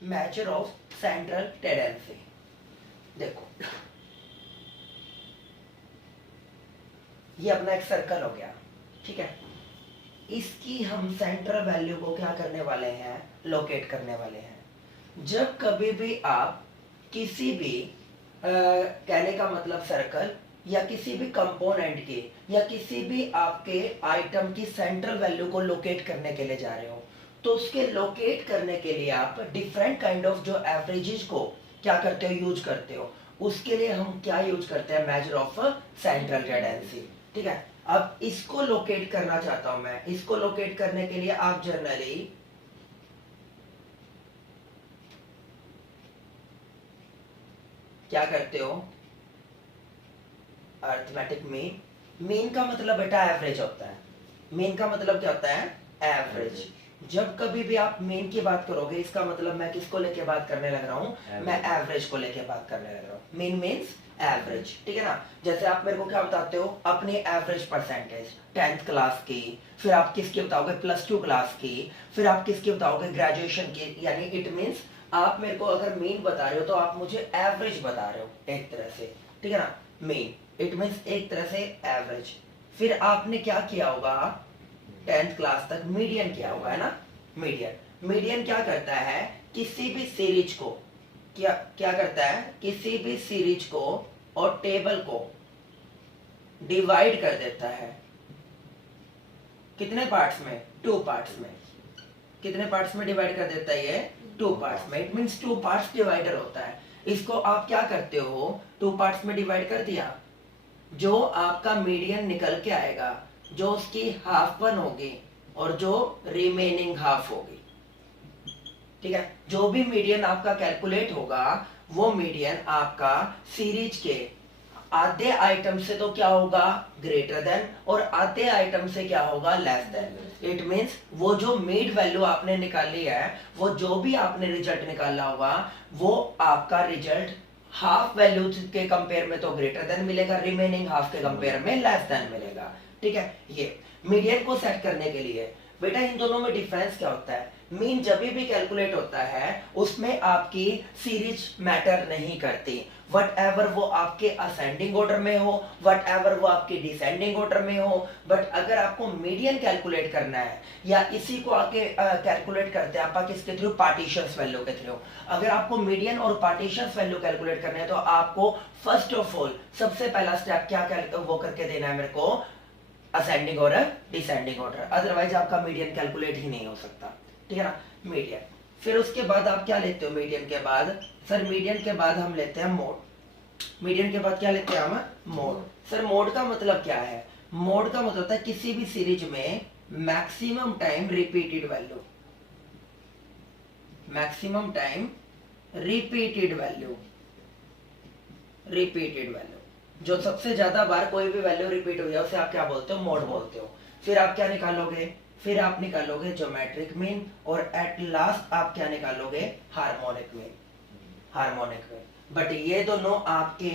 Measure of central tendency. देखो ये अपना एक सर्कल हो गया, ठीक है। इसकी हम सेंट्रल वैल्यू को क्या करने वाले हैं, लोकेट करने वाले हैं। जब कभी भी आप किसी भी कहने का मतलब सर्कल या किसी भी कंपोनेंट की या किसी भी आपके आइटम की सेंट्रल वैल्यू को लोकेट करने के लिए जा रहे हो, तो उसके लोकेट करने के लिए आप डिफरेंट काइंड ऑफ जो एवरेजेस को क्या करते हो, यूज करते हो। उसके लिए हम क्या यूज करते हैं, मेजर ऑफ सेंट्रल टेंडेंसी, ठीक है। अब इसको लोकेट करना चाहता हूं मैं, इसको लोकेट करने के लिए आप जनरली क्या करते हो, अर्थमेटिक मीन। मीन का मतलब बेटा एवरेज होता है। मीन का मतलब क्या होता है, एवरेज। जब कभी भी आप मीन की बात करोगे, इसका मतलब मैं किसको लेके बात करने लग रहा हूं, मैं एवरेज को लेके बात करने लग रहा हूं। मीन मीन्स एवरेज, ठीक है ना। जैसे आप मेरे को क्या बताते हो, अपनी एवरेज परसेंटेज 10th क्लास की, फिर आप किसकी बताओगे, +2 क्लास की, फिर आप किसकी बताओगे, ग्रेजुएशन की। यानी इट मीन्स आप मेरे को अगर मीन बता रहे हो तो आप मुझे एवरेज बता रहे हो एक तरह से, ठीक है ना। मीन इट मीन्स एक तरह से एवरेज। फिर आपने क्या किया होगा, 10th क्लास तक मीडियन किया होगा, है ना। मीडियन, मीडियन क्या करता है, किसी भी सीरीज को क्या क्या करता है, किसी भी सीरीज को और टेबल को डिवाइड कर देता है। कितने पार्ट्स में, 2 पार्ट्स में। कितने पार्ट्स में डिवाइड कर देता है ये, 2 पार्ट्स में। इट मींस 2 पार्ट्स डिवाइडर होता है। इसको आप क्या करते हो, 2 पार्ट्स में डिवाइड कर दिया, जो आपका मीडियन निकल के आएगा, जो उसकी हाफ वन होगी और जो रिमेनिंग हाफ होगी, ठीक है। जो भी मीडियन आपका कैलकुलेट होगा, वो मीडियन आपका सीरीज के आधे आइटम से तो क्या होगा, ग्रेटर देन, और आधे आइटम से क्या होगा, लेस देन। इट मींस वो जो मीड वैल्यू आपने निकाली है, वो जो भी आपने रिजल्ट निकाला होगा, वो आपका रिजल्ट हाफ वैल्यू के कंपेयर में तो ग्रेटर देन मिलेगा, रिमेनिंग हाफ के कंपेयर में लेस देन मिलेगा, ठीक है। ये मीडियन को सेट करने के लिए बेटा इन दोनों में डिफरेंस क्या होता है। मीन जब भी कैलकुलेट होता है, उसमें आपकी सीरीज मैटर नहीं करती। वट एवर वो आपके असेंडिंग ऑर्डर में हो, वट एवर वो आपके डिसेंडिंग ऑर्डर में हो, बट अगर आपको मीडियन कैलकुलेट करना है, या इसी को आके कैलकुलेट करते हैं आप किसके थ्रू, पार्टीशंस वैल्यू के थ्रू। अगर आपको मीडियन और पार्टीशंस वैल्यू कैलकुलेट करना है, तो आपको फर्स्ट ऑफ ऑल सबसे पहला स्टेप क्या वो करके देना है मेरे को, ascending order, descending order. Otherwise आपका मीडियन कैलकुलेट ही नहीं हो सकता, ठीक है ना। मीडियन, फिर उसके बाद आप क्या लेते हो, मीडियन के बाद, सर मीडियन के बाद हम लेते हैं मोड। मीडियन के बाद क्या लेते हैं हम, मोड। सर मोड का मतलब क्या है, मोड का मतलब होता है किसी भी सीरीज में maximum time repeated value, maximum time repeated value, repeated value, जो सबसे ज्यादा बार कोई भी वैल्यू रिपीट हो जाए उसे आप क्या बोलते हो, मोड बोलते हो। फिर आप क्या निकालोगे, फिर आप निकालोगे ज्योमेट्रिक मीन, और एट लास्ट आप क्या निकालोगे, harmonic mean, harmonic mean. But ये दोनों आपके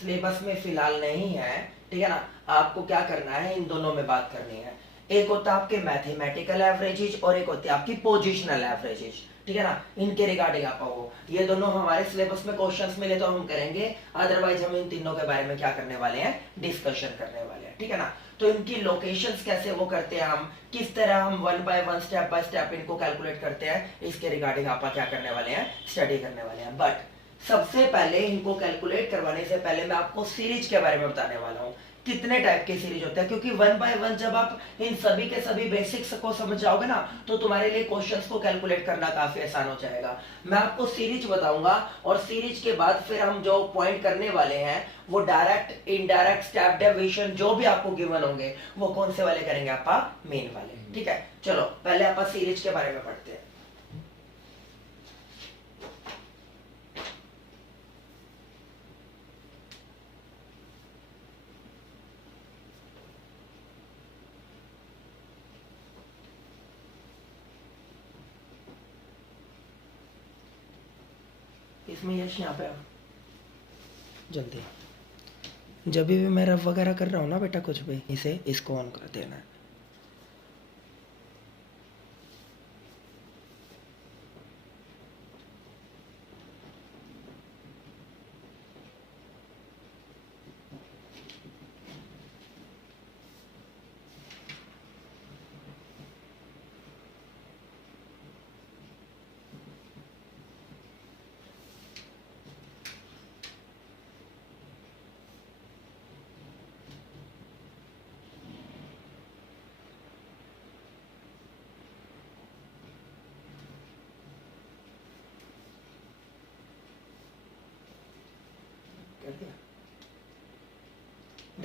सिलेबस में फिलहाल नहीं है, ठीक है ना। आपको क्या करना है, इन दोनों में बात करनी है। एक होता है आपके मैथमेटिकल एवरेजेस और एक होती है आपकी पोजिशनल एवरेजेस, ठीक है ना। इनके रिगार्डिंग आप हो, ये दोनों हमारे सिलेबस में क्वेश्चंस मिले तो हम करेंगे, अदरवाइज हम इन तीनों के बारे में क्या करने वाले हैं, डिस्कशन करने वाले हैं, ठीक है ना। तो इनकी लोकेशंस कैसे वो करते हैं हम, किस तरह हम 1 बाय 1 स्टेप बाय स्टेप इनको कैलकुलेट करते हैं, इसके रिगार्डिंग आप क्या करने वाले हैं, स्टडी करने वाले हैं। बट सबसे पहले इनको कैलकुलेट करवाने से पहले मैं आपको सीरीज के बारे में बताने वाला हूँ, कितने टाइप के सीरीज होते हैं। क्योंकि 1 बाय 1 जब आप इन सभी के सभी बेसिक्स को समझ जाओगे ना, तो तुम्हारे लिए क्वेश्चंस को कैलकुलेट करना काफी आसान हो जाएगा। मैं आपको सीरीज बताऊंगा, और सीरीज के बाद फिर हम जो पॉइंट करने वाले हैं, वो डायरेक्ट इनडायरेक्ट स्टेप डेविएशन जो भी आपको गिवन होंगे, वो कौन से वाले करेंगे, आप मेन वाले, ठीक है। चलो पहले आप सीरीज के बारे में पढ़ते हैं। इसमें यश यहाँ पे आओ जल्दी। जब भी मैं रफ वगैरह कर रहा हूँ ना बेटा, कुछ भी, इसे इसको ऑन कर देना है।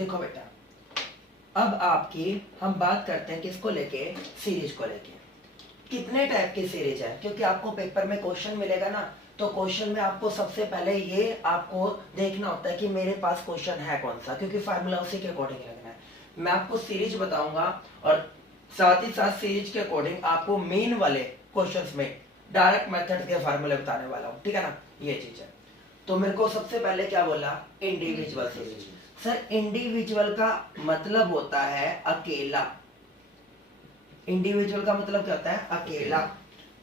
देखो बेटा, अब आपकी हम बात करते हैं किसको लेके, सीरीज को लेके। कितने टाइप की सीरीज है, क्योंकि आपको पेपर में क्वेश्चन मिलेगा ना, तो क्वेश्चन में आपको सबसे पहले ये आपको देखना होता है कि मेरे पास क्वेश्चन है कौन सा, क्योंकि फार्मूला उसी के अकॉर्डिंग लगना है। मैं आपको सीरीज बताऊंगा और साथ ही साथ सीरीज के अकॉर्डिंग आपको मेन वाले क्वेश्चंस में डायरेक्ट मेथड के फार्मूले बताने वाला हूं, ठीक है ना, ये चीज है। तो मेरे को सबसे पहले क्या बोला, इंडिविजुअल सीरीज। सर इंडिविजुअल का मतलब होता है अकेला, इंडिविजुअल का मतलब क्या होता है, अकेला,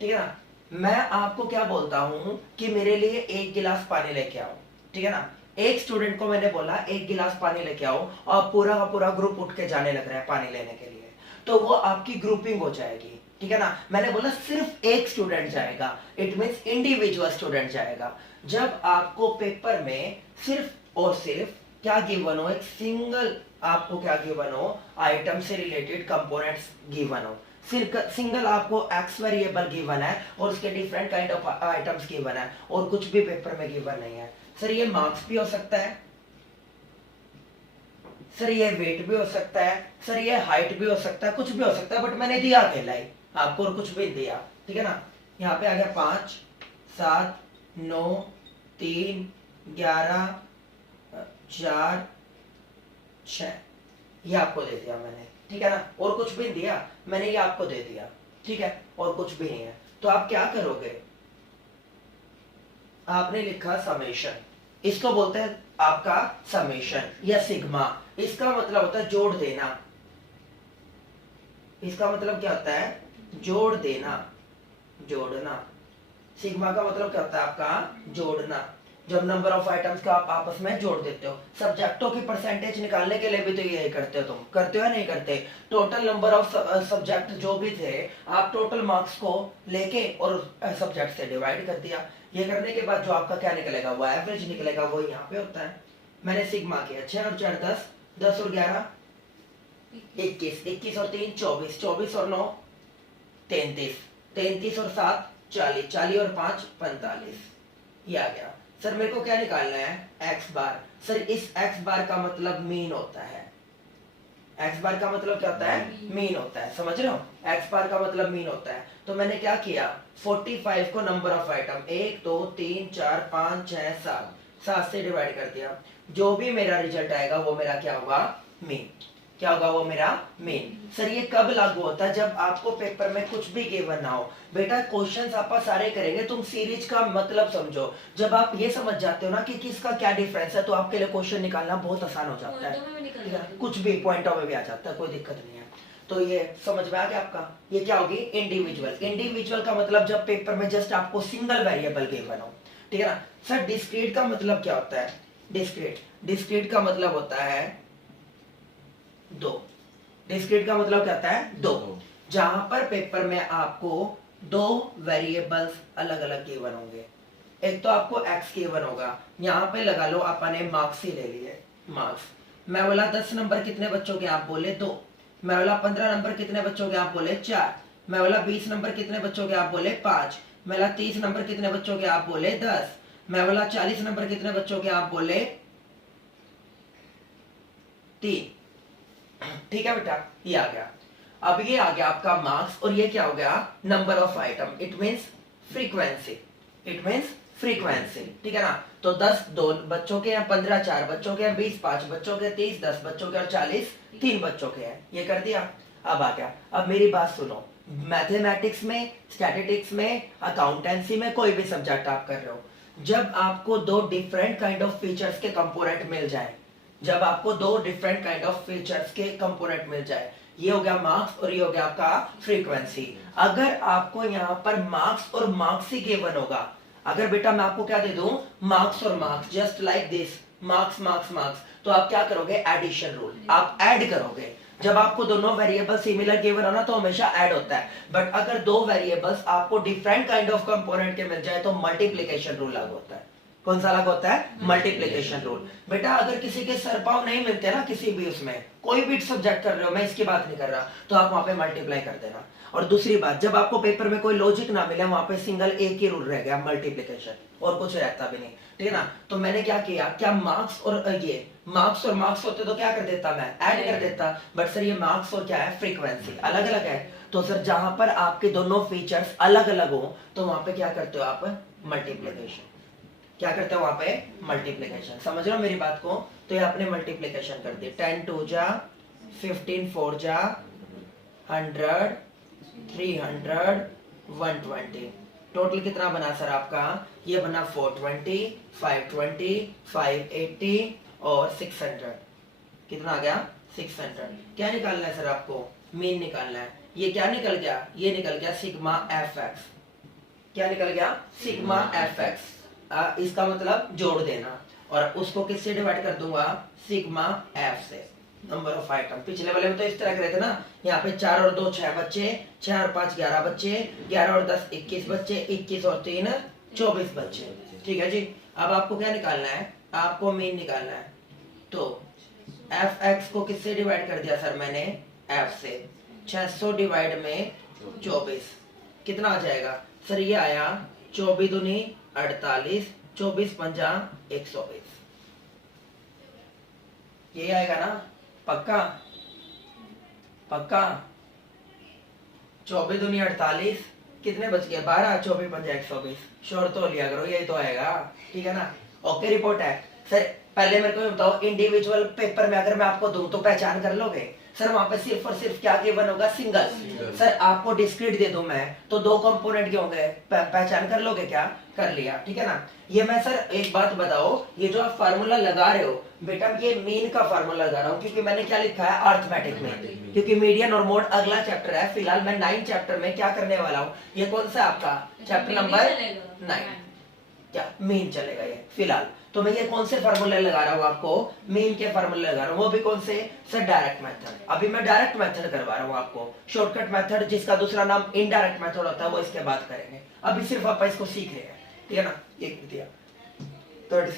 ठीक है ना। मैं आपको क्या बोलता हूं कि मेरे लिए 1 गिलास पानी लेके आओ, ठीक है ना। एक स्टूडेंट को मैंने बोला 1 गिलास पानी लेके आओ, और पूरा का पूरा ग्रुप उठ के जाने लग रहा है पानी लेने के लिए, तो वो आपकी ग्रुपिंग हो जाएगी, ठीक है ना। मैंने बोला सिर्फ एक स्टूडेंट जाएगा, इट मींस इंडिविजुअल स्टूडेंट जाएगा। जब आपको पेपर में सिर्फ और सिर्फ क्या गिवन हो, एक सिंगल आपको क्या गिवन हो, आइटम से रिलेटेड कंपोनेंट्स गिवन हो, सिंगल आपको एक्स वेरिएबल गिवन है और उसके different kind of items given है, और कुछ भी पेपर में गिवन नहीं है। सर ये मार्क्स भी हो सकता है, सर ये वेट भी हो सकता है, सर ये हाइट भी हो सकता है, कुछ भी हो सकता है, बट मैंने दिया अकेला ही आपको, और कुछ भी दिया, ठीक है ना। यहाँ पे आ गया 5, 7, 9, 3, 11, 4, 6, ये आपको दे दिया मैंने, ठीक है ना, और कुछ भी दिया मैंने, ये आपको दे दिया, ठीक है, और कुछ भी नहीं है। तो आप क्या करोगे, आपने लिखा समेशन, इसको बोलते हैं आपका समेशन या सिग्मा। इसका मतलब होता है जोड़ देना, इसका मतलब क्या होता है, जोड़ देना, जोड़ना। सिग्मा का मतलब क्या होता है आपका, जोड़ना। जब नंबर ऑफ आइटम्स का आप आपस में जोड़ देते हो। सब्जेक्टों की परसेंटेज निकालने के लिए भी तो यही करते हो, तुम करते हो या नहीं करते। टोटल नंबर ऑफ सब्जेक्ट जो भी थे, आप टोटल मार्क्स को लेके और सब्जेक्ट से डिवाइड कर दिया। ये करने के बाद जो आपका क्या निकलेगा, वो एवरेज निकलेगा, वो यहाँ पे होता है। मैंने सिग्मा किया 6 और 4 10, 10 और 11 21, 21 और 3 24, 24 और 9 33, 33 और 7 40, 40 और 5 45, ये आ गया। सर मेरे को क्या निकालना है, एक्स बार। सर इस एक्स बार का मतलब मीन होता है, एक्स बार का मतलब क्या होता है, मीन होता है, समझ रहे हो, एक्स बार का मतलब मीन होता है। तो मैंने क्या किया, 45 को नंबर ऑफ आइटम 1 2 3 4 5 6 7, 7 से डिवाइड कर दिया। जो भी मेरा रिजल्ट आएगा वो मेरा क्या होगा, मीन, क्या होगा, वो मेरा मीन। सर ये कब लागू होता है, जब आपको पेपर में कुछ भी गिवन ना हो। बेटा क्वेश्चंस आप सारे करेंगे, तुम सीरीज का मतलब समझो। जब आप ये समझ जाते हो ना कि किसका क्या डिफरेंस है, तो आपके लिए क्वेश्चन निकालना बहुत आसान हो जाता है, कुछ भी पॉइंटों में भी आ जाता है, कोई दिक्कत नहीं है। तो ये समझ में आ गया आपका, ये क्या होगी, इंडिविजुअल। इंडिविजुअल का मतलब जब पेपर में जस्ट आपको सिंगल वेरिएबल गिवन हो, ठीक है ना। सर डिस्क्रीट का मतलब क्या होता है, डिस्क्रीट का मतलब होता है 2। डिस्क्रीट का मतलब क्या होता है, 2। जहां पर पेपर में आपको 2 वेरिएबल्स अलग अलग गिवन होंगे। एक तो आपको एक्स गिवन होगा, यहाँ पे लगा लो आपने मार्क्स ही ले लिए, मार्क्स। मैं बोला 10 नंबर कितने बच्चों के, आप बोले 2। मैं बोला 15 नंबर कितने बच्चों के, आप बोले 4। मैं बोला 20 नंबर कितने बच्चों के, आप बोले 5। मैं बोला 30 नंबर कितने बच्चों के, आप बोले 10। मैं बोला 40 नंबर कितने बच्चों के, आप बोले 3। ठीक है बेटा, ये आ गया। अब ये आ गया आपका मार्क्स, और ये क्या हो गया, number of item, it means frequency, it means frequency, ठीक है ना। तो 10 2 बच्चों के हैं, 15 4 बच्चों के हैं, 20 5 बच्चों के, 30 10 बच्चों के, और 40 3 बच्चों के हैं। ये कर दिया। अब आ गया, अब मेरी बात सुनो, मैथमेटिक्स में, स्टैटिस्टिक्स में, अकाउंटेंसी में, कोई भी सब्जेक्ट आप कर रहे हो, जब आपको 2 डिफरेंट काइंड ऑफ फीचर्स के कंपोनेंट मिल जाए, जब आपको 2 डिफरेंट काइंड ऑफ फीचर्स के कंपोनेंट मिल जाए, ये हो गया मार्क्स और ये हो गया आपका फ्रीक्वेंसी। अगर आपको यहाँ पर मार्क्स और मार्क्स ही गिवन होगा, अगर बेटा मैं आपको क्या दे दूं, मार्क्स और marks, just like this, marks marks marks, तो आप क्या करोगे, एडिशन रूल, आप ऐड करोगे। जब आपको दोनों वेरिएबल सिमिलर गिवन हो ना, तो हमेशा ऐड होता है। बट अगर 2 वेरिएबल्स आपको डिफरेंट काइंड ऑफ कंपोनेंट के मिल जाए, तो मल्टीप्लिकेशन रूल लागू होता है। कौन सा अलग होता है? Multiplication rule. बेटा अगर किसी के सर पाव नहीं मिलते ना किसी भी उसमें, कोई भी सब्जेक्ट कर रहे हो, मैं इसकी बात नहीं कर रहा, तो आप वहां पे मल्टीप्लाई कर देना। और दूसरी बात, जब आपको पेपर में कोई लॉजिक ना मिले, वहां पे सिंगल एक ही रूल रह गया, मल्टीप्लीकेशन, और कुछ रहता भी नहीं, ठीक है ना। तो मैंने क्या किया, क्या मार्क्स और ये मार्क्स और मार्क्स होते तो क्या कर देता मैं, ऐड कर देता, बट सर ये मार्क्स और क्या है, फ्रीक्वेंसी अलग अलग है। तो सर जहां पर आपके दोनों फीचर्स अलग अलग हो, तो वहां पे क्या करते हो आप, मल्टीप्लीकेशन। क्या करते हो वहां पे, मल्टीप्लीकेशन। समझ रहे हो मेरी बात को? तो ये आपने मल्टीप्लीकेशन कर दी, 10 2 जा 15 4 जा 100 300 120, टोटल कितना बना सर आपका, ये बना 420 520 580 और 600, कितना आ गया, 600। क्या निकालना है सर आपको, मीन निकालना है। ये क्या निकल गया, ये निकल गया सिग्मा एफ एक्स। क्या निकल गया, सिग्मा एफ एक्स। इसका मतलब जोड़ देना, और उसको किससे डिवाइड कर दूंगा, सिग्मा एफ से, नंबर ऑफ आइटम। पिछले वाले में तो इस तरह करे थे ना, यहाँ पे 4 और 2 6 बच्चे, 6 और 5 11 बच्चे, 11 और 10 21 बच्चे, 21 और 3 24 बच्चे, ठीक है जी। अब आपको क्या निकालना है, आपको मीन निकालना है। तो एफ एक्स को किससे डिवाइड कर दिया सर मैंने, एफ से, 600 डिवाइड में 24, कितना आ जाएगा सर, ये आया 24 दूनी 48, 24 पंजा 120, ये आएगा ना, पक्का पक्का। 24 दूनी 48, कितने बच गए, 12, 24 पंजा 120, श्योर तो लिया करो, यही तो आएगा, ठीक है ना। ओके रिपोर्ट है सर। पहले मेरे को बताओ, इंडिविजुअल पेपर में अगर मैं आपको दूं तो पहचान कर लोगे सर? वहां पे सिर्फ और सिर्फ क्या गिवन होगा, सिंगल। सर आपको डिस्क्रीट दे दूं मैं तो 2 कंपोनेंट के होंगे, पहचान कर लोगे क्या, कर लिया, ठीक है ना। ये मैं सर एक बात बताओ, ये जो आप फार्मूला लगा रहे हो बेटा, ये मीन का फार्मूला लगा रहा हूँ, क्योंकि मैंने क्या लिखा है, अर्थमेटिक में, क्योंकि मीडियन और मोड अगला चैप्टर है। फिलहाल मैं 9 चैप्टर में क्या करने वाला हूँ, ये कौन सा आपका चैप्टर नंबर 9, क्या मीन चलेगा ये फिलहाल। तो मैं ये कौन से फार्मूले लगा रहा हूँ आपको, मीन के फार्मूले लगा रहा हूँ, वो भी कौन से सर, डायरेक्ट मेथड। अभी मैं डायरेक्ट मेथड करवा रहा हूँ आपको, शॉर्टकट मेथड जिसका दूसरा नाम इनडायरेक्ट मेथड होता है, वो इसके बाद करेंगे। अभी सिर्फ आप इसको सीख रहे हैं, ठीक है ना। एक दिया थर्ड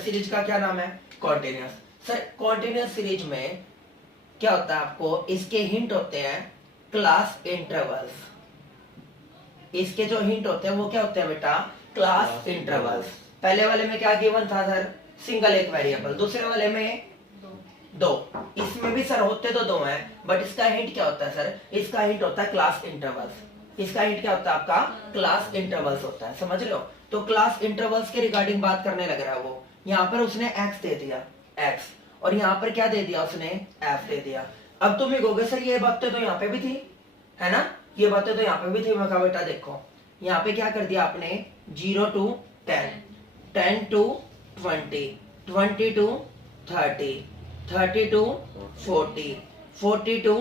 सीरीज का क्या नाम है, कॉन्टिन्यूअस। सर कॉन्टिन्यूअस सीरीज में क्या होता है, आपको इसके हिंट होते हैं क्लास इंटरवल्स। इसके जो हिंट होते हैं वो क्या होते हैं बेटा, क्लास इंटरवल्स। पहले वाले में क्या गिवन था सर, सिंगल एक वेरिएबल, दूसरे वाले में 2, इसमें भी सर होते तो 2 हैं, बट इसका हिंट क्या होता है सर, इसका हिंट होता है क्लास इंटरवल्स। इसका हिंट क्या होता है आपका, क्लास इंटरवल्स होता है, समझ लो। तो क्लास इंटरवल्स के रिगार्डिंग बात करने लग रहा है वो। यहाँ पर उसने x दे दिया, x, और यहाँ पर क्या दे दिया उसने, f दे दिया। अब तुम ही कहोगे सर ये बातें तो यहाँ पे भी थी, है ना, ये बातें तो यहाँ पे भी थी। मैं कहा बेटा देखो, यहाँ पे क्या कर दिया आपने, 0 to 10, 10 to 20, 20 to 30, 30 to 40, 40 to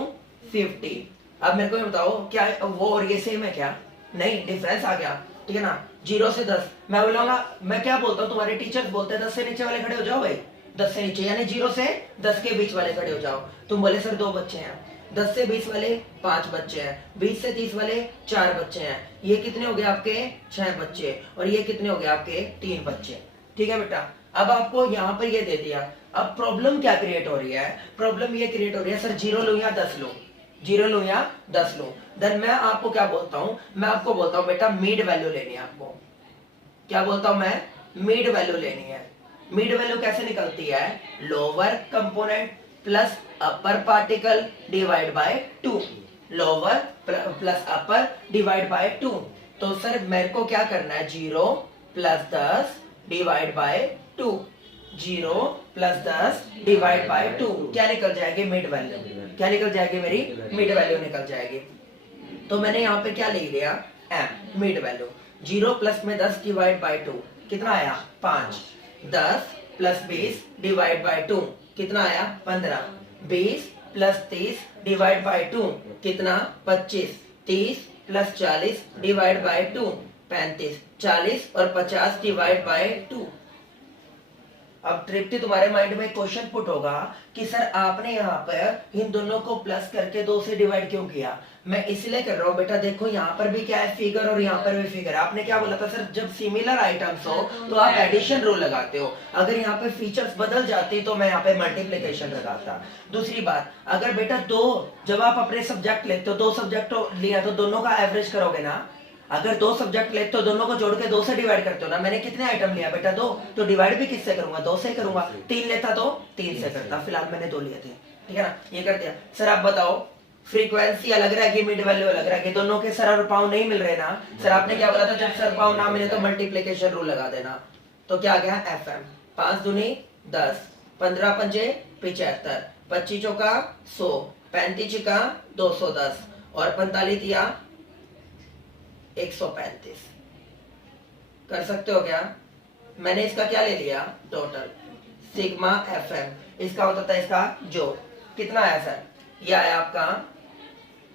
50। अब मेरे को ये बताओ, क्या वो और ये सेम है क्या, नहीं, डिफरेंस आ गया, ठीक है ना। 0 से 10, मैं बोलूंगा, मैं क्या बोलता हूँ, तुम्हारे टीचर्स बोलते हैं 10 से नीचे वाले खड़े हो जाओ भाई, 10 से नीचे यानी 0 से 10 के बीच वाले खड़े हो जाओ। तुम बोले सर 2 बच्चे हैं, 10 से 20 वाले 5 बच्चे हैं, 20 से 30 वाले 4 बच्चे हैं, ये कितने हो गए आपके 6 बच्चे, और ये कितने हो गए आपके 3 बच्चे, ठीक है बेटा। अब आपको यहाँ पर ये दे दिया। अब प्रॉब्लम क्या क्रिएट हो रही है, प्रॉब्लम ये क्रिएट हो रही है सर 0 लूं या 10 लूं, 0 लूं या 10 लूं। देन मैं आपको क्या बोलता हूं, मैं आपको बोलता हूं बेटा मिड वैल्यू लेनी है आपको। क्या बोलता हूं मैं, मिड वैल्यू लेनी है। मिड वैल्यू कैसे निकलती है, lower component plus upper particle divide by 2, lower plus upper divide by 2। तो सर मेरे को क्या करना है, 0 plus 10 divide by 2, 0 plus 10 divide by 2, क्या निकल जाएगी, मिड वैल्यू। क्या निकल जाएगी मेरी, मिड वैल्यू निकल जाएगी। तो मैंने यहाँ पे क्या लिख दिया, m, मिड वैल्यू। 0 प्लस में 10 डिवाइड बाय 2, कितना आया 5, 10 प्लस 20 डिवाइड बाय 2, कितना आया 15, 20 प्लस 30 डिवाइड बाय 2, कितना 25, 30 प्लस 40 डिवाइड बाय 2, 35, 40 और 50 डिवाइड बाय 2। अब तृप्ति तुम्हारे माइंड में क्वेश्चन पुट होगा कि सर आपने यहाँ पर इन दोनों को प्लस करके 2 से डिवाइड क्यों किया? मैं इसलिए कर रहा हूँ बेटा, देखो यहाँ पर भी क्या है फिगर और यहाँ पर भी फिगर। आपने क्या बोला था सर, जब सिमिलर आइटम्स हो तो आप एडिशन रूल लगाते हो। अगर यहाँ पे फीचर्स बदल जाती तो मैं यहाँ पे मल्टीप्लीकेशन लगाता। दूसरी बात, अगर बेटा जब आप अपने सब्जेक्ट लेते हो, 2 सब्जेक्ट लिया तो दोनों का एवरेज करोगे ना। अगर 2 सब्जेक्ट लेते तो दोनों को जोड़ के 2 से डिवाइड करते हो ना। मैंने कितने आइटम लिया बेटा 2, तो डिवाइड भी किससे करूंगा? 2 से करूंगा। 3 लेता तो 3 से करता, फिलहाल मैंने 2 लिए थे, ठीक है ना। ये कर दिया। सर आप बताओ फ्रीक्वेंसी अलग रहेगी, मिड वैल्यू अलग रहेगी, दोनों के सर और पाव नहीं मिल रहे ना। सर आपने क्या बोला था, जब सर पाव ना मिले तो मल्टीप्लीकेशन रूल लगा देना। तो क्या गया FM 5 दूनी 10, 15 पंजे 75, 25 चौका 100, 35 चिका 210 और 45 दिया 135। कर सकते हो क्या? मैंने इसका क्या ले लिया? Total sigma FM। इसका होता था इसका जो कितना आया सर? ये आया आपका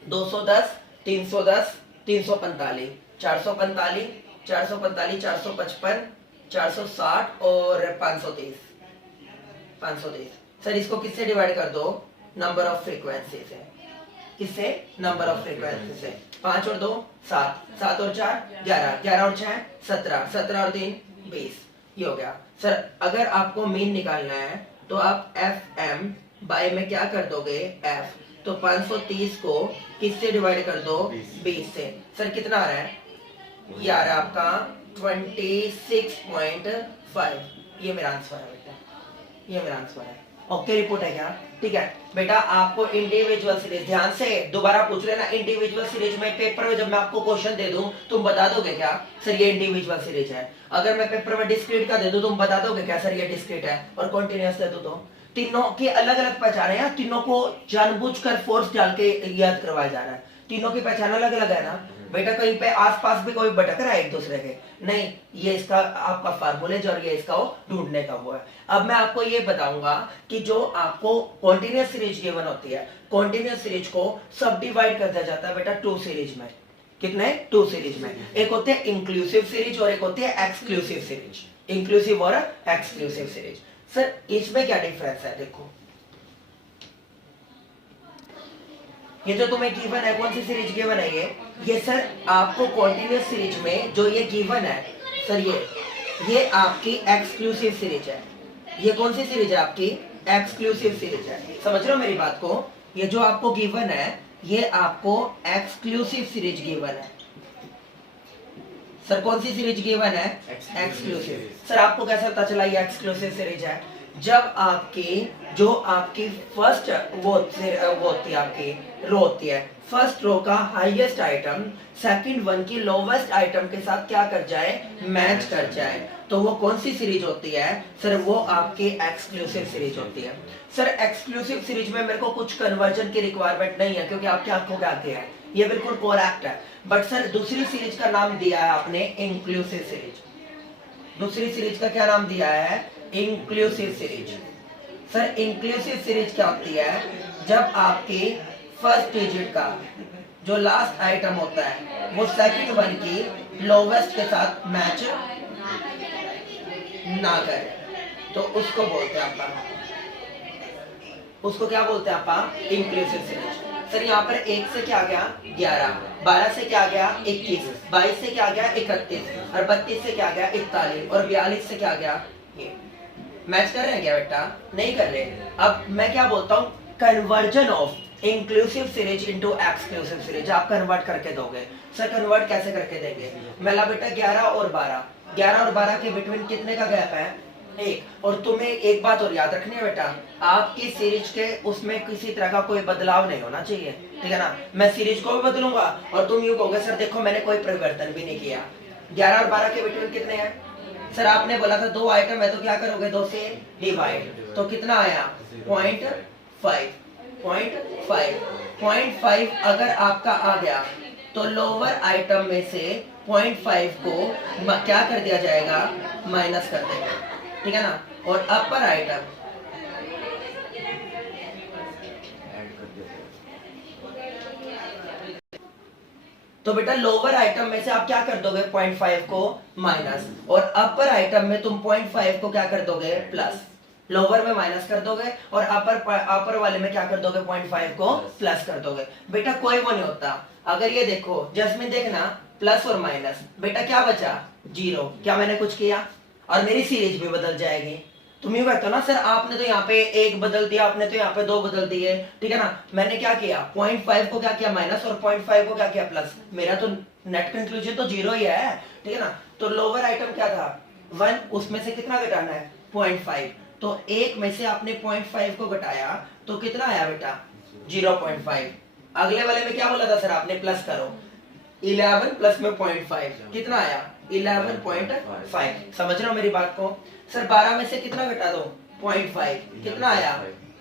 210, 310, 345, 445, 445, 455, 460 और 530। 530 सर इसको किससे डिवाइड कर दो? नंबर ऑफ फ्रीक्वेंसी से। किससे? नंबर ऑफ फ्रीक्वेंसी से। 5 और 2 7, 7 और 4 11, 11 और 6 17, 17 और 3 20। ये हो गया। सर अगर आपको मीन निकालना है तो आप FM बाय में क्या कर दोगे? F। तो 530 को किससे डिवाइड कर दो? 20 से। सर कितना आ रहा है? ये आ रहा है आपका 26.5। ये मेरा आंसर है बेटा, ये मेरा आंसर है। ओके रिपोर्ट है क्या? ठीक है बेटा, आपको इंडिविजुअल सीरीज ध्यान से दोबारा पूछ लेना। इंडिविजुअल सीरीज में पेपर में जब मैं आपको क्वेश्चन दे दूं तुम बता दोगे क्या सर ये इंडिविजुअल सीरीज है? अगर मैं पेपर में डिस्क्रीट का दे दूं तुम बता दोगे क्या सर ये डिस्क्रीट है? और कॉन्टिन्यूअस दे दूं तो तीनों की अलग अलग पहचान है, तीनों को जानबूझकर फोर्स डाल के याद करवाया जा रहा है। तीनों की पहचान अलग अलग है ना बेटा। कहीं पे आसपास भी कोई भटक रहा है एक दूसरे के? नहीं, ये इसका आपका फार्मूलेज और ये इसका वो ढूंढने का वो है। अब मैं आपको ये बताऊंगा कि जो आपको कॉन्टिन्यूअस सीरीज गिवन होती है, कॉन्टिन्यूअस सीरीज को सब डिवाइड कर दिया जाता है बेटा 2 सीरीज में। कितने? 2 सीरीज में। एक होते हैं इंक्लूसिव सीरीज और एक होती है एक्सक्लूसिव सीरीज। इंक्लूसिव और एक्सक्लूसिव सीरीज। सर इसमें क्या डिफरेंस है? देखो ये जो तुम्हें गिवन है, कौन सी सीरीज गिवन है? ये सर आपको कॉन्टिन्यूअस सीरीज में जो ये गिवन है सर, ये आपकी एक्सक्लूसिव सीरीज है। ये कौन सी सीरीज है? आपकी एक्सक्लूसिव सीरीज है। समझ रहे हो मेरी बात को? ये जो आपको गिवन है ये आपको एक्सक्लूसिव सीरीज गिवन है। सर कौन सी सीरीज गिवन है? एक्सक्लूसिव। सर आपको कैसे पता चला ये एक्सक्लूसिव सीरीज है? जब आपकी फर्स्ट वो होती है, आपकी रो होती है, फर्स्ट रो का हाईएस्ट आइटम सेकंड वन की लोवेस्ट आइटम के साथ क्या कर जाए? मैच कर जाए, तो वो कौन सी सीरीज होती है? सर वो आपकी एक्सक्लूसिव सीरीज होती है। सर एक्सक्लूसिव सीरीज में मेरे को कुछ कन्वर्जन की रिक्वायरमेंट नहीं है क्योंकि आपकी आंखों के आगे है, ये बिल्कुल करेक्ट है। बट सर दूसरी सीरीज का नाम दिया है आपने इंक्लूसिव सीरीज। दूसरी सीरीज का क्या नाम दिया है? Inclusive series. Sir inclusive series क्या होती है? जब आपके फर्स्ट डिजिट का जो लास्ट आइटम होता है वो सेकंड वन की लोवेस्ट के साथ मैच ना करे तो उसको बोलते हैं आपका, उसको क्या बोलते हैं आपका? Inclusive series. सर यहाँ पर 1 से क्या गया? 11, 12 से क्या गया? 21, 22 से क्या गया? 31 और 32 से क्या गया? 41 और 42 से क्या गया? ये मैच कर रहे हैं क्या बेटा? नहीं कर रहे। अब मैं क्या बोलता हूँ? Conversion of inclusive series into exclusive series आप कन्वर्ट करके दोगे। सर कन्वर्ट कैसे करके देंगे? मेरा बेटा 11 और 12, 11 और 12 के बिटवीन कितने का गैप है? 1। और तुम्हें एक बात और याद रखनी है बेटा, आपकी सीरीज के उसमें किसी तरह का कोई बदलाव नहीं होना चाहिए, ठीक है ना। मैं सीरीज को भी बदलूंगा और तुम यूं कहोगे सर देखो मैंने कोई परिवर्तन भी नहीं किया। 11 और 12 के बिटवीन कितने हैं? सर आपने बोला था 2 आइटम है तो क्या करोगे? 2 से डिवाइड, तो कितना आया? 0.5। 0.5 अगर आपका आ गया तो लोअर आइटम में से 0.5 को क्या कर दिया जाएगा? माइनस कर देंगे, ठीक है ना। और अपर आइटम तो तो बेटा लोअर आइटम में से आप क्या कर दोगे 0.5 को माइनस, और अपर आइटम में तुम 0.5 को क्या कर दोगे प्लस। लोअर में माइनस कर दोगे और अपर वाले में क्या कर दोगे 0.5 को प्लस कर दोगे। बेटा कोई वो नहीं होता। अगर ये देखो जस्मिन देखना प्लस और माइनस, बेटा क्या बचा 0। क्या मैंने कुछ किया? और मेरी सीरीज भी बदल जाएगी। तुम यूं कहते हो ना सर आपने तो यहाँ पे 1 बदल दिया, आपने तो यहाँ पे 2 बदल दिए, ठीक है ना। मैंने क्या किया 0.5 को क्या किया माइनस और 0.5 को क्या किया प्लस। मेरा तो नेट कंक्लूजन तो 0 ही है, ठीक है ना। तो लोअर आइटम क्या था 1, उसमें से कितना घटाना है 0.5। तो 1 में से आपने 0.5 को घटाया तो कितना आया बेटा 0.5। अगले वाले में क्या बोला था सर आपने प्लस करो, 11 प्लस में 0.5 कितना आया 11.5। समझ रहे हो मेरी बात को? सर 12 में से कितना घटा दो 0.5 कितना आया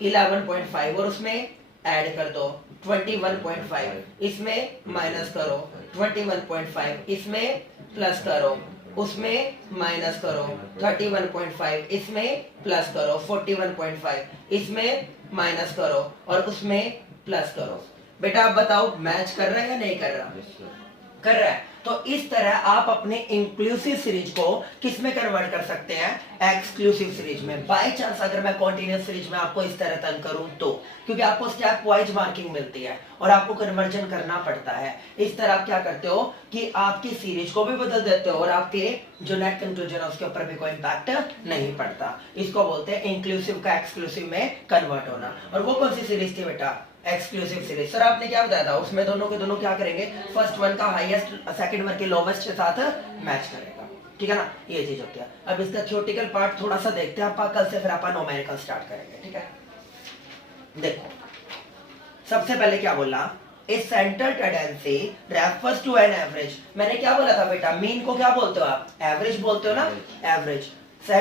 11.5, और उसमें ऐड कर दो 21.5, इसमें माइनस करो 21.5, इसमें प्लस करो, उसमें माइनस करो 31.5, इसमें प्लस करो 41.5, इसमें माइनस करो और उसमें प्लस करो। बेटा आप बताओ मैच कर रहा है या नहीं कर रहा? कर रहा है। तो इस तरह आप अपने इंक्लूसिव सीरीज को किस में कन्वर्ट कर सकते हैं एक्सक्लूसिव सीरीज में। बाय चांस अगर मैं कॉन्टिन्यूअस सीरीज में आपको इस तरह तंग करूं तो, क्योंकि आपको स्टेप वाइज मार्किंग मिलती है और आपको कन्वर्जन करना पड़ता है। इस तरह आप क्या करते हो कि आपकी सीरीज को भी बदल देते हो और आपके जो नेट कंक्लूजन है उसके ऊपर भी कोई इंपैक्ट नहीं पड़ता। इसको बोलते हैं इंक्लूसिव का एक्सक्लूसिव में कन्वर्ट होना। और वो कौन सी सीरीज थी बेटा एक्सक्लूसिव सीरीज। सर आपने क्या बताया था उसमें दोनों के दोनों क्या करेंगे, फर्स्ट वन का हाईएस्ट सेकंड वन के लोवेस्ट के साथ मैच करेगा, ठीक है ना। ये चीज होती है। अब इसका थ्योरेटिकल पार्ट थोड़ा सा देखते हैं आप, कल से फिर अपन न्यूमेरिकल स्टार्ट करेंगे, ठीक है। देखो सबसे पहले क्या बोला, a central tendency refers to an average. मैंने क्या बोला था बेटा, मीन को क्या बोलते हो आप, एवरेज बोलते हो ना, average. A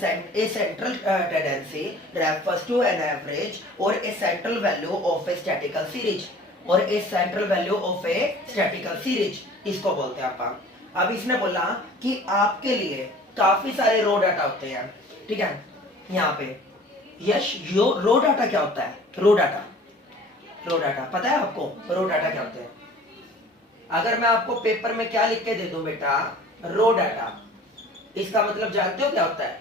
central tendency refers to an average or a central value of a statistical series or a central value of a statistical series, इसको बोलते हैं आप। अब इसने बोला कि आपके लिए काफी सारे रो डाटा होते हैं, ठीक है। यहाँ पे यश रो डाटा क्या होता है, रो डाटा पता है आपको रो डाटा क्या होते हैं? अगर मैं आपको पेपर में क्या लिख के दे दूं बेटा रो डाटा, इसका मतलब जानते हो क्या होता है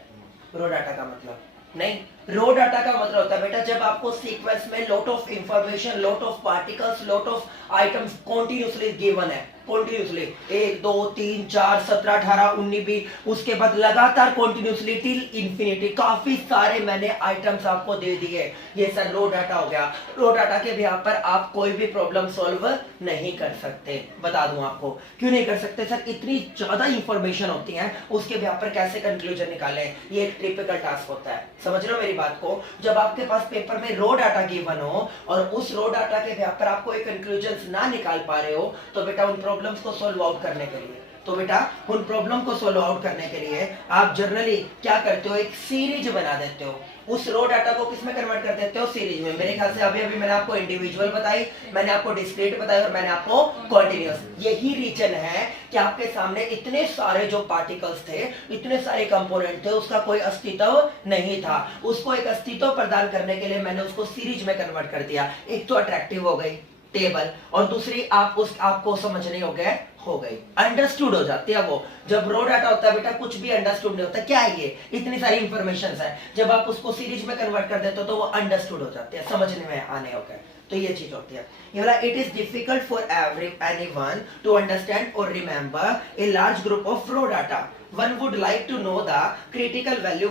रो डाटा का मतलब? नहीं, रो डाटा का मतलब होता है बेटा जब आपको सीक्वेंस में lot of information, lot of particles, lot of items continuously given है, कॉन्टिन्यूसली 1 2 3 4 17 18 19 20, उसके बाद लगातार कॉन्टिन्यूसली टिल इंफिनिटी काफी सारे मैंने आइटम्स आपको दे दिए। ये सर रो डाटा हो गया। रो डाटा के बिहाफ पर आप कोई भी प्रॉब्लम सॉल्व नहीं कर सकते। बता दूं आपको क्यों नहीं कर सकते सर, इतनी ज्यादा इंफॉर्मेशन होती है, उसके बिहाफ पर कैसे कंक्लूजन निकालें, ये एक टिपिकल टास्क होता है। समझ रहे हो मेरी बात को? जब आपके पास पेपर में रो डाटा गिवन हो और उस रो डाटा के बिहाफ पर आपको एक कंक्लूजन ना निकाल पा रहे हो, तो बेटा उन प्रॉब्लम्स को सॉल्व आउट करने के लिए उन प्रॉब्लम को सॉल्व आउट करने के लिए आप जनरली क्या करते हो, एक सीरीज बना देते हो। उस रो डाटा को किस में कन्वर्ट कर देते हो, सीरीज में। मेरे ख्याल से अभी मैंने आपको इंडिविजुअल बताई, मैंने आपको डिस्क्रीट बताई और मैंने आपको कॉन्टिन्यूअस। यही रीजन है कि आपके सामने इतने सारे जो पार्टिकल्स थे, इतने सारे कंपोनेंट थे, उसका कोई अस्तित्व नहीं था। उसको एक अस्तित्व प्रदान करने के लिए मैंने उसको सीरीज में कन्वर्ट कर दिया। एक तो अट्रैक्टिव हो गई टेबल, और दूसरी आपको समझनी हो गई अंडरस्टूड हो जाती है। वो जब रो डाटा होता है बेटा कुछ भी अंडरस्टूड नहीं होता। क्या है ये, इतनी सारी इंफॉर्मेशन है, जब आप उसको सीरीज में कन्वर्ट कर देते हो तो वो अंडरस्टूड हो जाती है, समझने में आने हो गए। तो ये चीज होती है। ये वाला it is difficult for anyone to understand और remember a large group of raw data. One would like to know the critical value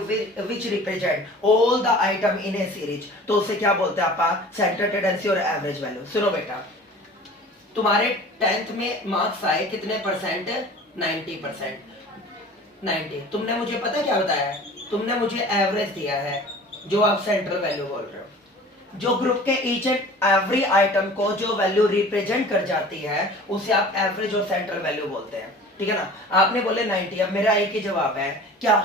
which represent all the item in a series। तो उसे क्या बोलते हैं आप, सेंटर टेंडेंसी और average value. सुनो बेटा, तुम्हारे 10th में मार्क्स आए कितने परसेंट, 90%। 90 तुमने मुझे पता क्या बताया, तुमने मुझे एवरेज दिया है जो आप सेंट्रल वैल्यू बोल रहे हो। जो ग्रुप के ईच एंड एवरी आइटम को जो वैल्यू रिप्रेजेंट कर जाती है उसे आप एवरेज और सेंट्रल वैल्यू बोलते हैं, ठीक है ना। आपने बोले 90। अब मेरा एक ही जवाब है, क्या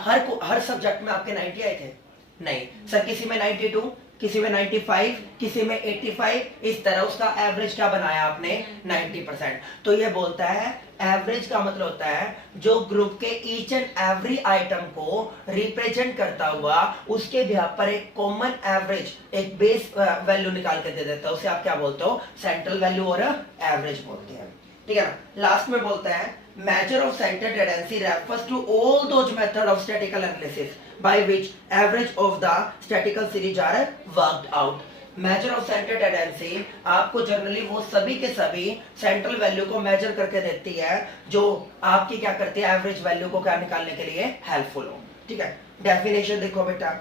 हर सब्जेक्ट में आपके 90 आए थे? नहीं सर, किसी में 92, किसी में 95, किसी में 85, इस तरह उसका एवरेज क्या बनाया आपने 90%। तो ये बोलता है एवरेज का मतलब होता है जो ग्रुप के ईच एंड एवरी आइटम को रिप्रेजेंट करता हुआ उसके बिहाफ पर एक कॉमन एवरेज, एक बेस वैल्यू निकाल के दे देता है, उसे आप क्या बोलते हो, सेंट्रल वैल्यू और एवरेज बोलते हैं, ठीक है ना। लास्ट में बोलता है measure of center tendency refers to all those method of statistical analysis by which average of the statistical series are worked out. Measure of centre tendency आपको जनरली वो सभी के सभी सेंट्रल वैल्यू को मेजर करके देती है जो आपकी क्या करती है एवरेज वैल्यू को क्या निकालने के लिए हेल्पफुल हो। ठीक है, डेफिनेशन देखो बेटा,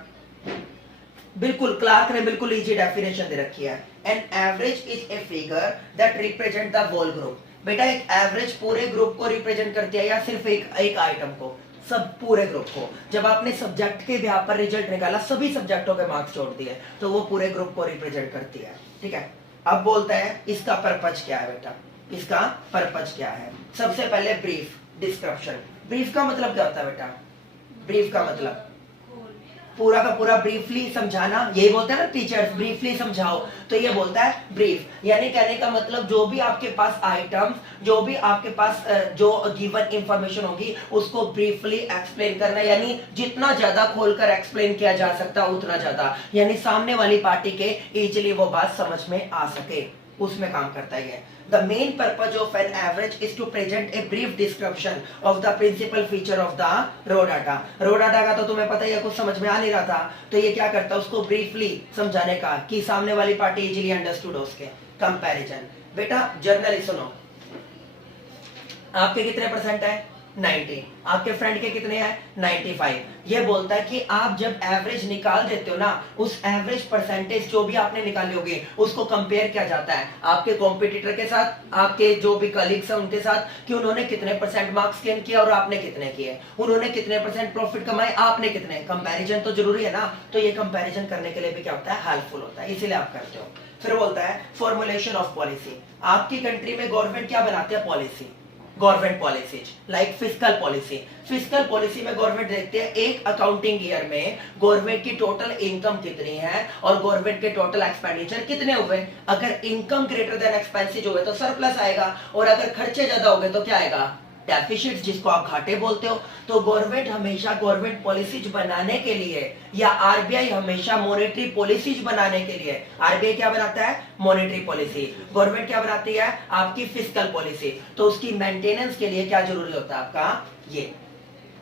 बिल्कुल क्लार्क ने बिल्कुल इजी डेफिनेशन दे रखी है। An average is a figure that represent the whole group. बेटा एक एवरेज पूरे ग्रुप को रिप्रेजेंट करती है या सिर्फ एक आइटम को? सब पूरे ग्रुप को। जब आपने सब्जेक्ट के बिहाफ पर रिजल्ट निकाला, सभी सब्जेक्टों के मार्क्स जोड़ दिए, तो वो पूरे ग्रुप को रिप्रेजेंट करती है। ठीक है, अब बोलते हैं इसका पर्पज क्या है बेटा, इसका पर्पज क्या है। सबसे पहले ब्रीफ डिस्क्रिप्शन। ब्रीफ का मतलब क्या होता है बेटा? ब्रीफ का मतलब पूरा का पूरा ब्रीफली समझाना, यही बोलते हैं ना टीचर्स, ब्रीफली समझाओ, तो ये बोलता है ब्रीफ। यानी कहने का मतलब जो भी आपके पास आइटम्स, जो भी आपके पास जो गिवन इंफॉर्मेशन होगी उसको ब्रीफली एक्सप्लेन करना, यानी जितना ज्यादा खोलकर एक्सप्लेन किया जा सकता उतना ज्यादा, यानी सामने वाली पार्टी के इजीली वो बात समझ में आ सके, उसमें काम करता है। The main purpose of an average is to present a brief description of the principal feature of the raw data. raw data का तो तुम्हें पता ही है, कुछ समझ में आ नहीं रहा था, तो ये क्या करता है उसको ब्रीफली समझाने का कि सामने वाली पार्टी इजीली अंडरस्टूड हो उसके। कंपैरिजन बेटा जनरली सुनो, आपके कितने परसेंट है? 90। आपके फ्रेंड के कितने हैं? 95। ये बोलता है कि आप जब एवरेज निकाल देते हो ना, उस एवरेज परसेंटेज जो भी आपने निकाले होंगे उसको कंपेयर किया जाता है आपके कॉम्पिटिटर के साथ, आपके जो भी कलीग्स हैं उनके साथ, कि उन्होंने कितने परसेंट मार्क्स गेन किया और आपने कितने किए, उन्होंने कितने परसेंट प्रॉफिट कमाए, आपने कितने। कंपैरिजन तो जरूरी है ना, तो ये कंपैरिजन करने के लिए भी क्या होता है? हेल्पफुल होता है, इसीलिए आप करते हो। फिर बोलता है फॉर्मुलेशन ऑफ पॉलिसी। आपकी कंट्री में गवर्नमेंट क्या बनाती है? Policy, government policies like fiscal policy. Fiscal policy में गवर्नमेंट देखते हैं एक अकाउंटिंग ईयर में गवर्नमेंट की टोटल इनकम कितनी है और गवर्नमेंट के टोटल एक्सपेंडिचर कितने हुए। अगर इनकम ग्रेटर देन एक्सपेंसेस हुए तो सरप्लस आएगा, और अगर खर्चे ज्यादा हो गए तो क्या आएगा? डेफिसिट, जिसको आप घाटे बोलते हो। तो गवर्नमेंट हमेशा गवर्नमेंट पॉलिसीज बनाने के लिए, या आरबीआई हमेशा मॉनेटरी पॉलिसीज बनाने के लिए, आरबीआई क्या बनाता है? Monetary policy. गवर्नमेंट क्या बनाती है? आपकी फिस्कल पॉलिसी। तो उसकी मेंटेनेंस के लिए क्या जरूरी होता है? आपका ये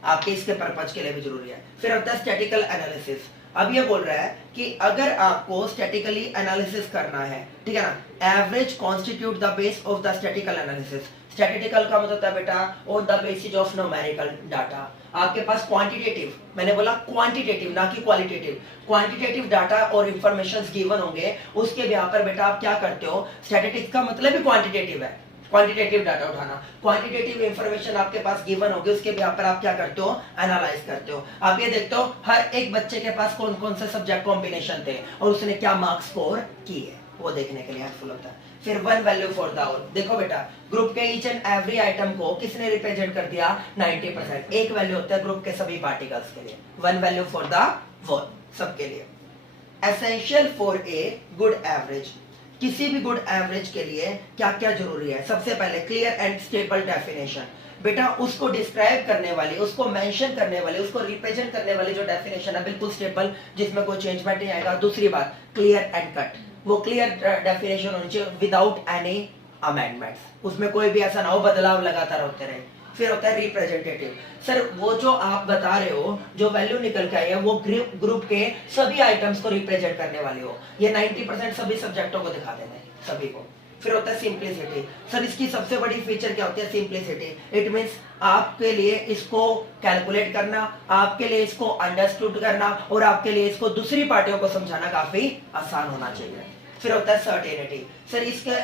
आपके इसके पर्पज के लिए भी जरूरी है। फिर होता है स्टैटिकल एनालिसिस। अब ये बोल रहा है कि अगर आपको स्टैटिकली एनालिसिस करना है, ठीक है ना, average constitute the base of the statistical analysis. Statistical का मतलब होता है बेटा on the basis of numerical data. आपके पास क्वांटिटेटिव, मैंने बोला क्वांटिटेटिव ना कि क्वालिटेटिव, क्वांटिटेटिव डाटा और इंफॉर्मेशंस गिवन होंगे, उसके बिहाफ पर बेटा आप क्या करते हो? स्टैटिस्टिक्स का मतलब ही क्वांटिटेटिव है, क्वांटिटेटिव डाटा उठाना। क्वांटिटेटिव इंफॉर्मेशन आपके पास गिवन होगी, उसके बिहाफ पर आप क्या करते हो? एनालाइज करते हो। आप ये देखते हो हर एक बच्चे के पास कौन कौन से सब्जेक्ट कॉम्बिनेशन थे और उसने क्या मार्क्स स्कोर किए, वो देखने के लिए हेल्पफुल होता है। फिर one value for the whole. देखो बेटा ग्रुप के ईच एंड एवरी आइटम को किसने रिप्रेजेंट कर दिया? 90%। एक वैल्यू होता है ग्रुप के सभी पार्टिकल्स के लिए, one value for the whole, सबके लिए। Essential for a good average. किसी भी गुड एवरेज के लिए क्या क्या जरूरी है? सबसे पहले क्लियर एंड स्टेबल डेफिनेशन। बेटा उसको डिस्क्राइब करने वाली, उसको मेंशन करने वाली, उसको रिप्रेजेंट करने वाली जो डेफिनेशन है बिल्कुल स्टेबल, जिसमें कोई चेंजमेंट नहीं आएगा। दूसरी बात क्लियर एंड कट, वो क्लियर डेफिनेशन होनी चाहिए विदाउट एनी अमेंडमेंट्स, उसमें कोई भी ऐसा ना हो बदलाव लगातार होते रहे। फिर होता है रिप्रेजेंटेटिव। सर वो जो आप बता रहे हो जो वैल्यू निकल के आई है वो ग्रुप के सभी आइटम्स को रिप्रेजेंट करने वाली हो, ये 90% सभी सब्जेक्टों को दिखा देना सभी को। फिर होता है सिंप्लिसिटी। सर इसकी सबसे बड़ी फीचर क्या होती है? सिंप्लिसिटी। इट मींस आपके लिए इसको कैलकुलेट करना, आपके लिए इसको अंडरस्टूड करना और आपके लिए इसको दूसरी पार्टियों को समझाना काफी आसान होना चाहिए। फिर होता है सर्टेनिटी। सर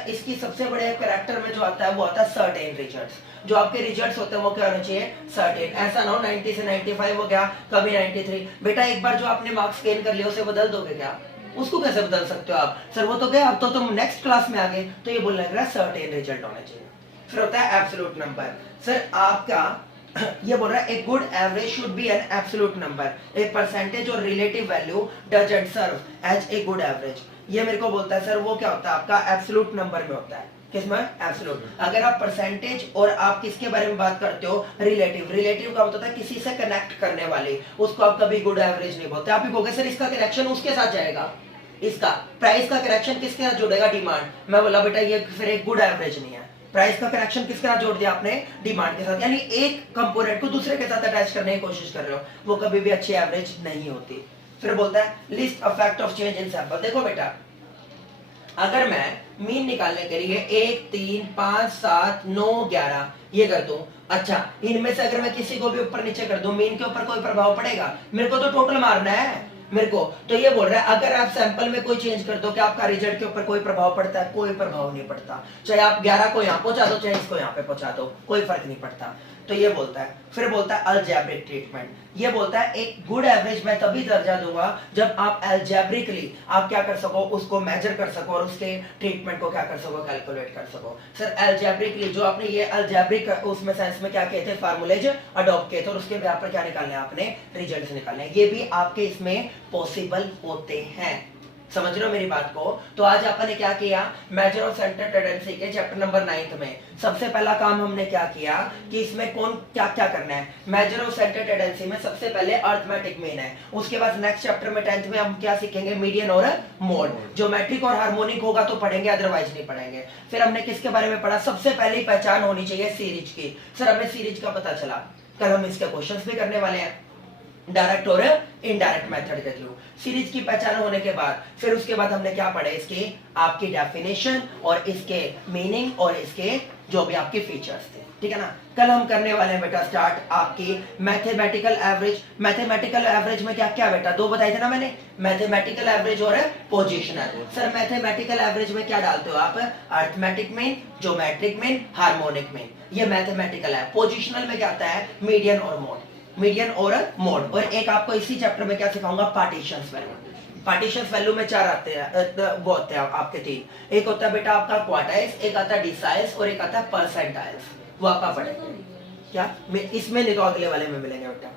इसकी सबसे बड़े कैरेक्टर में जो आता है वो आता है सर्टेन रिजल्ट्स। जो आपके रिजल्ट्स होते हैं वो क्या होना चाहिए? सर्टेन। ऐसा ना हो 90 से 95 हो गया, कभी 93। बेटा एक बार जो आपने मार्क्स गेन कर लिया उसे बदल दोगे क्या? उसको कैसे बदल सकते हो आप? सर वो तो गया, अब तो तुम नेक्स्ट क्लास में आ गए, तो ये बोलने लग रहा है सर्टेन रिजल्ट होना चाहिए। फिर होता है एब्सोल्यूट नंबर। सर आपका ये बोल रहा है a good average should be an absolute number, a percentage और relative value doesn't serve as a good average. ये मेरे को बोलता है सर वो क्या होता है? आपका एब्सोल्यूट नंबर में होता है। किसमें? एब्सोल्यूट। अगर आप परसेंटेज और आप किसके बारे में बात करते हो? रिलेटिव। रिलेटिव का मतलब है किसी से कनेक्ट करने वाले, उसको आप कभी गुड एवरेज नहीं बोलते। आप ही कहोगे सर इसका कनेक्शन उसके साथ जाएगा, इसका प्राइस का कनेक्शन किसके साथ जुड़ेगा? डिमांड। मैं बोला बेटा ये फिर एक गुड एवरेज नहीं है, प्राइस का कनेक्शन किसके साथ जोड़ दिया आपने, डिमांड के साथ, यानी एक कंपोनेंट को दूसरे के साथ अटैच करने की कोशिश कर रहे हो, वो कभी भी अच्छी एवरेज नहीं होती। फिर बोलता है list effect of change in sample. देखो बेटा, अगर मैं मीन निकालने के लिए 1 3 5 7 9 11 ये कर दूं, अच्छा इनमें से अगर मैं किसी को भी ऊपर नीचे कर दूं, मीन के ऊपर कोई प्रभाव पड़ेगा? मेरे को तो टोटल मारना है मेरे को। तो ये बोल रहा है अगर आप सैंपल में कोई चेंज कर दो, क्या आपका रिजल्ट के ऊपर कोई प्रभाव पड़ता है? कोई प्रभाव नहीं पड़ता। चाहे आप 11 को यहाँ पहुंचा दो, चाहे इसको यहाँ पे पहुंचा दो, कोई फर्क नहीं पड़ता। तो ये बोलता है। फिर बोलता है अलजेब्रिक ट्रीटमेंट। ये बोलता है एक गुड एवरेज मैं तभी दर्जा दूंगा जब आप अलजेब्रिकली आप क्या कर सको, उसको मेजर कर सको और उसके ट्रीटमेंट को क्या कर सको, कैलकुलेट कर सको। सर अलजेब्रिकली जो आपने ये अलजेब्रिक उसमें साइंस में क्या कहते हैं, फार्मूलेज अडॉप्ट किए थे और उसके बेस पर क्या निकालने हैं आपने, रिजल्ट्स निकालने हैं। ये भी आपके इसमें पॉसिबल होते हैं। समझ रहे हो मेरी बात को? तो आज अपन ने क्या किया, मेजर ऑफ सेंटर टेंडेंसी के चैप्टर नंबर 9 में सबसे पहला काम हमने क्या किया कि इसमें कौन क्या क्या करना है। मेजर ऑफ सेंटर टेंडेंसी में सबसे पहले अरिथमेटिक मीन है, उसके बाद नेक्स्ट चैप्टर में 10th में हम क्या सीखेंगे, मीडियन और मोड। ज्योमेट्रिक और हार्मोनिक होगा तो पढ़ेंगे, अदरवाइज नहीं पढ़ेंगे। फिर हमने किसके बारे में पढ़ा, सबसे पहली पहचान होनी चाहिए सीरीज की। सर हमें सीरीज का पता चला, कल हम इसके क्वेश्चंस भी करने वाले हैं डायरेक्ट और इनडायरेक्ट मेथड के थ्रू। सीरीज की पहचान होने के बाद फिर उसके बाद हमने क्या पढ़ा, इसकी आपकी डेफिनेशन और इसके मीनिंग और इसके जो भी आपके फीचर्स थे, ठीक है ना। कल हम करने वाले हैं बेटा स्टार्ट आपकी मैथमेटिकल एवरेज। मैथमेटिकल एवरेज में क्या क्या बेटा, दो बताए थे ना मैंने, मैथमेटिकल एवरेज और पोजिशनल। सर मैथमेटिकल एवरेज में क्या डालते हो आप, arithmetic mean, geometric mean, harmonic mean, ये मैथमेटिकल है। पोजिशनल में क्या आता है, मीडियन और मोड, मीडियन और मोड। और एक आपको इसी चैप्टर में क्या सिखाऊंगा, पार्टीशंस वैल्यू। पार्टीशंस वैल्यू में चार आते हैं, वो होते हैं आपके तीन। एक होता है बेटा आपका क्वार्टाइल्स, एक आता है डिसाइल्स और एक आता है परसेंटाइल्स। वो आपका पढ़ेंगे क्या, इसमें नहीं तो अगले वाले में मिलेंगे बेटा।